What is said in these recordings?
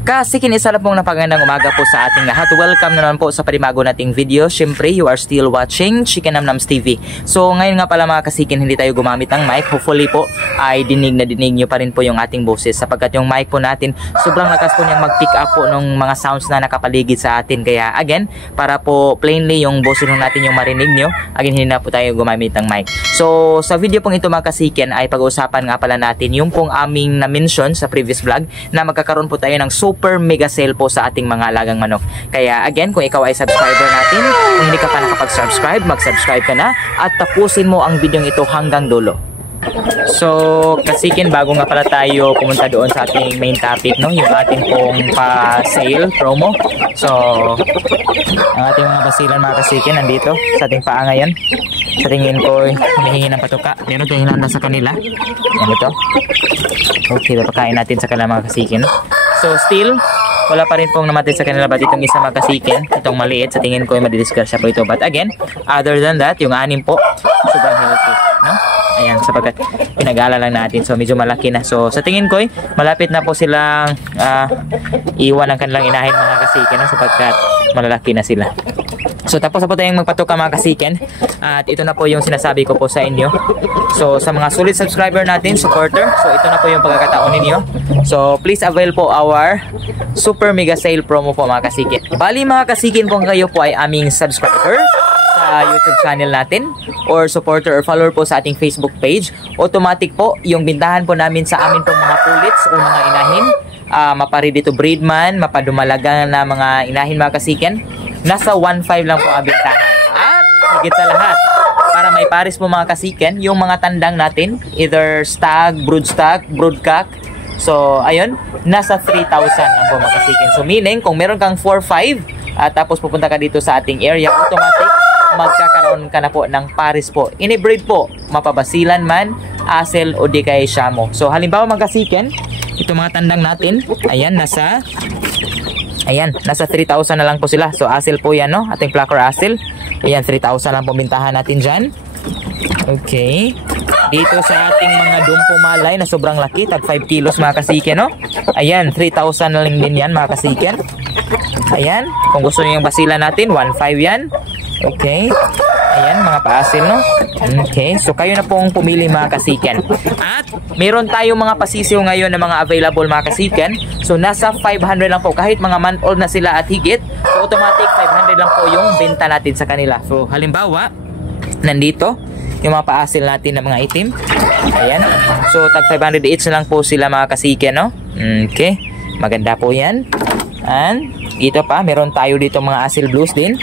Kasi kinisa na pong napagandang umaga po sa ating lahat. Welcome na naman po sa panibago nating video. Siyempre, you are still watching Chika Namnams TV. So, ngayon nga pala mga kasikin, hindi tayo gumamit ng mic. Hopefully po ay dinig na dinig nyo pa rin po yung ating boses. Sapagkat yung mic po natin, sobrang lakas po niyang mag-pick up po ng mga sounds na nakapaligid sa atin. Kaya again, para po plainly yung boses natin yung marinig nyo, again, hindi na po tayo gumamit ng mic. So, sa video pong ito mga kasikin, ay pag-uusapan nga pala natin yung pong aming na-mention sa previous vlog na magkakaroon po tayo ng super mega sale po sa ating mga alagang manok. Kaya again, kung ikaw ay subscriber natin, kung hindi ka pa nakapag-subscribe, mag-subscribe ka na at tapusin mo ang video ito hanggang dulo. So, kasikin, bago nga pala tayo pumunta doon sa ating main topic, no, yung ating pong pa-sale promo. So, ang ating mga basilan mga kasikin nandito sa ating paa ngayon. Sa tingin ko, hinihingi ng patuka. Meron tayong hinanda sa kanila. Ano ito? Okay, papakain natin sa kanila mga kasikin. So, still, wala pa rin pong namatay sa kanila. But itong isa mga kasikin, itong maliit, sa tingin ko ay madidiscuss po ito. But again, other than that, yung anim po, sobrang healthy, no? Ayan, sapagkat pinag-aala lang natin. So, medyo malaki na. So, sa tingin ko, malapit na po silang iwan ang kanilang inahin mga kasikin, no? Sapagkat malalaki na sila. So, tapos na po tayong magpatuka mga kasikin. At ito na po yung sinasabi ko po sa inyo. So, sa mga solid subscriber natin, supporter, so ito na po yung pagkakataon ninyo. So, please avail po our super mega sale promo po mga kasikin. Bali mga kasikin, kung kayo po ay aming subscriber sa YouTube channel natin or supporter or follower po sa ating Facebook page, automatic po yung bintahan po namin sa amin pong mga pulits o mga inahin, maparedy to breed man, mapadumalaga na mga inahin mga kasikin, nasa 1.5 lang po ang bintahan. At higit sa lahat, para may pares po mga kasikin, yung mga tandang natin, either stag, broodcock, so ayun, nasa 3,000 lang po mga kasikin. So meaning, kung meron kang 4-5 at tapos pupunta ka dito sa ating area, automatic magkakaroon ka na po ng pares po. Ini-breed po, mapabasilan man, asel o di kay shamo. So halimbawa mga kasikin, ito mga tandang natin, ayan, nasa 3,000 na lang po sila. So asel po yan, no? Ating plucker asel. Ayan, 3,000 lang po bintahan natin dyan. Okay. Dito sa ating mga dumpo malay na sobrang laki, tag 5 kilos mga kasikin, no? Ayan, 3,000 na lang din yan mga kasikin. Ayan, kung gusto niyo yung basila natin, 1.5 yan. Okay. Ayan, mga paasil, no? Okay, so kayo na pong pumili mga kasikin. At meron tayong mga pasisiw ngayon na mga available mga kasikin. So nasa 500 lang po, kahit mga month old na sila at higit. So automatic 500 lang po yung benta natin sa kanila. So halimbawa, nandito yung mga paasil natin na mga itim. Ayan. So tag 500 each na lang po sila mga kasikin, no? Okay. Maganda po yan. And dito pa, meron tayo dito mga asil blues din.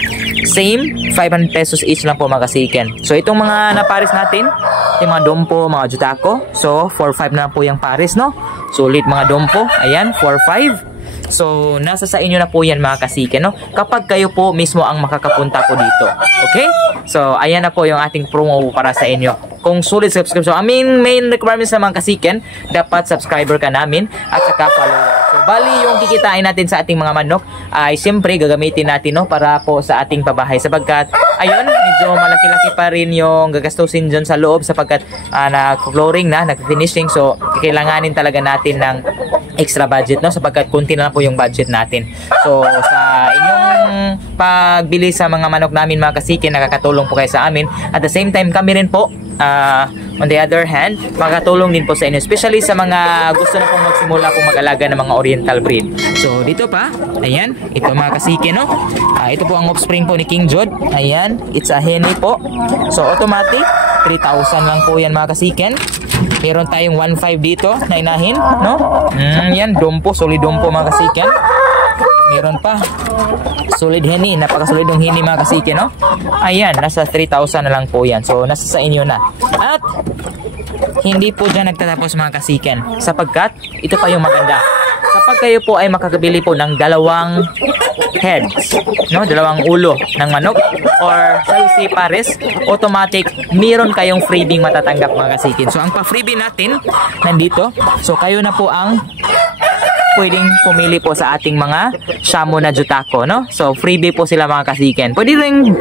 Same, 500 pesos each lang po mga kasikin. So itong mga napares natin, yung mga dompo, mga jutako. So 4-5 na po yung pares, no? Sulit mga dompo. Ayan, 4-5. So nasa sa inyo na po yan mga kasikin, no? Kapag kayo po mismo ang makakapunta po dito. Okay? So ayan na po yung ating promo para sa inyo. Kung sulit subscribe, so main requirements sa mga kasikin, dapat subscriber ka namin at saka follower. So bali yung kikitain natin sa ating mga manok ay siyempre gagamitin natin, no, para po sa ating pabahay. Sapagkat ayun, medyo malaki-laki pa rin yung gagastusin dyan sa loob sapagkat na-flooring na, nag-finishing. So kailanganin talaga natin ng extra budget, no, sapagkat kunti na lang po yung budget natin. So sa inyong pagbili sa mga manok namin mga kasikin, nakakatulong po kayo sa amin. At the same time kami rin po, on the other hand, makakatulong din po sa inyo, especially sa mga gusto na pong magsimula pong mag-alaga ng mga oriental breed. So dito pa, ayan, ito mga kasikin, no? Ito po ang offspring po ni King Jod. Ayan, it's a henny po. So automatic 3,000 lang po yan mga kasikin. Meron tayong 1.5 dito na inahin, no? Yan, dompo, solid dompo mga kasikin. Meron pa solid henny, napakasolid ng henny mga kasikin, no? Ayan, nasa 3,000 na lang po yan. So nasa sa inyo na. At hindi po dyan nagtatapos mga kasikin, sapagkat ito pa yung maganda. Kapag kayo po ay makakabili po ng dalawang heads, no, dalawang ulo ng manok or salsi pares, automatic meron kayong freebie matatanggap mga kasikin. So ang pa-freebie natin nandito. So kayo na po ang pwedeng pumili po sa ating mga Shamo na Jutako, no? So freebie po sila mga kasiken. Pwede rin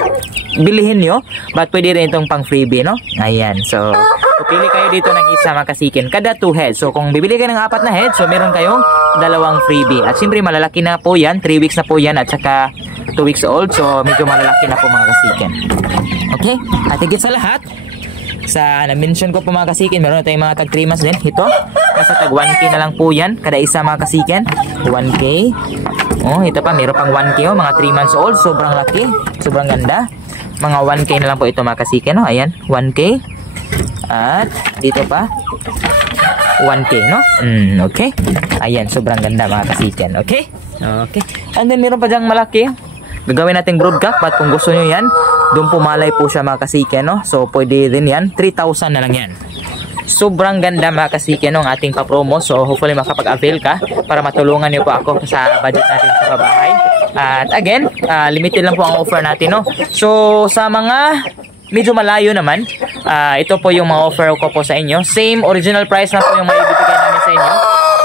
bilihin nyo, but pwede rin itong pang freebie, no? Ayan, so pili kayo dito ng isa mga kasiken, kada 2 heads. So kung bibili kayo ng 4 na heads, so meron kayong 2 freebie. At siyempre malalaki na po yan, 3 weeks na po yan, at saka 2 weeks old. So medyo malalaki na po mga kasiken. Okay, at higit sa lahat, sa na-mention ko po mga kasiken, meron na tayong mga tag 3 months din. Ito, nasa tag 1K na lang po yan, kada isa mga kasiken. 1K. Oh, ito pa, meron pang 1K, oh, mga 3 months old. Sobrang laki, sobrang ganda. Mga 1K na lang po ito mga kasiken, oh. Ayan, 1K. At dito pa 1K, no? Okay. Ayan, sobrang ganda mga kasiken. Okay? Okay. And then meron pa dyang malaki. Gagawin natin brood cock, but kung gusto nyo yan, doon pumalay po siya mga kasiken, no? So pwede din yan, 3,000 na lang yan. Sobrang ganda mga kasiken ng ating pa-promo. So hopefully makapag-avail ka para matulungan niyo po ako sa budget natin sa babahay. At again, limited lang po ang offer natin, no? So sa mga medyo malayo naman, ito po yung mga offer ko po sa inyo. Same original price na po yung maibibigay namin sa inyo,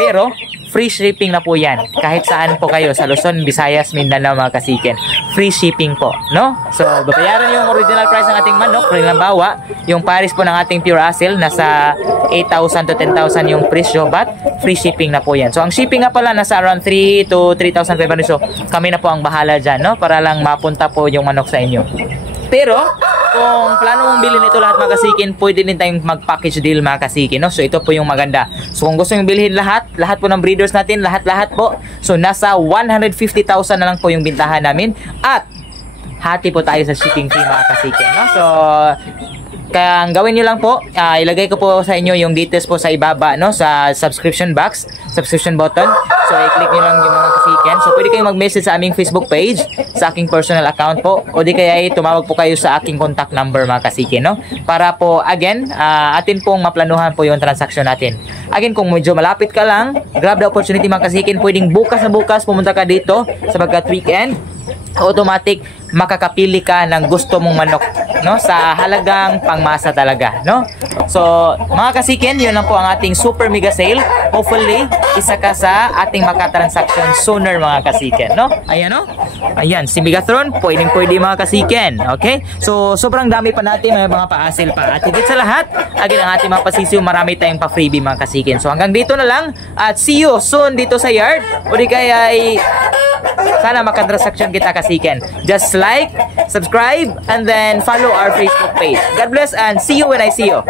pero free shipping na po yan. Kahit saan po kayo, sa Luzon, Visayas, Mindanao mga kasiken, free shipping po, no? So babayaran yung original price ng ating manok, halimbawa, yung pares po ng ating pure asil, nasa 8,000 to 10,000 yung presyo, but free shipping na po yan. So ang shipping nga pala, nasa around 3 to 3,500. So kami na po ang bahala dyan, no? Para lang mapunta po yung manok sa inyo. Pero kung plano mong bilhin ito lahat mga kasikin, pwede din tayong mag-package deal mga kasikin, no? So ito po yung maganda. So kung gusto nyo bilhin lahat po ng breeders natin, lahat po. So nasa 150,000 na lang po yung bintahan namin. At hati po tayo sa shipping fee mga kasikin, no? So kaya ang gawin nyo lang po, ilagay ko po sa inyo yung details po sa ibaba, no? Sa subscription box, subscription button. So i-click nyo lang yung mga kasiken. So pwede kayong mag-message sa aming Facebook page, sa aking personal account po, o di kaya tumawag po kayo sa aking contact number mga kasiken, no? Para po again, atin pong maplanuhan po yung transaction natin. Again, kung medyo malapit ka lang, grab the opportunity mga kasiken, pwedeng bukas na bukas pumunta ka dito sa pagkat weekend, automatic makakapili ka ng gusto mong manok, no? Sa halagang pangmasa talaga, no? So mga kasiken, yun lang po ang ating super mega sale. Hopefully isa ka sa ating makatransaction sooner mga kasiken, no? Ayan, no? Ayan, si Megatron, pwede mga kasiken. Okay? So sobrang dami pa natin, may mga paasil pa. At higit sa lahat, again, ang ating mga pasisiw, marami tayong pa freebie mga kasiken. So hanggang dito na lang, at see you soon dito sa yard. O di kaya ay sana makatransaction kita kasiken. Just like, subscribe, and then follow our Facebook page. God bless and see you when I see you.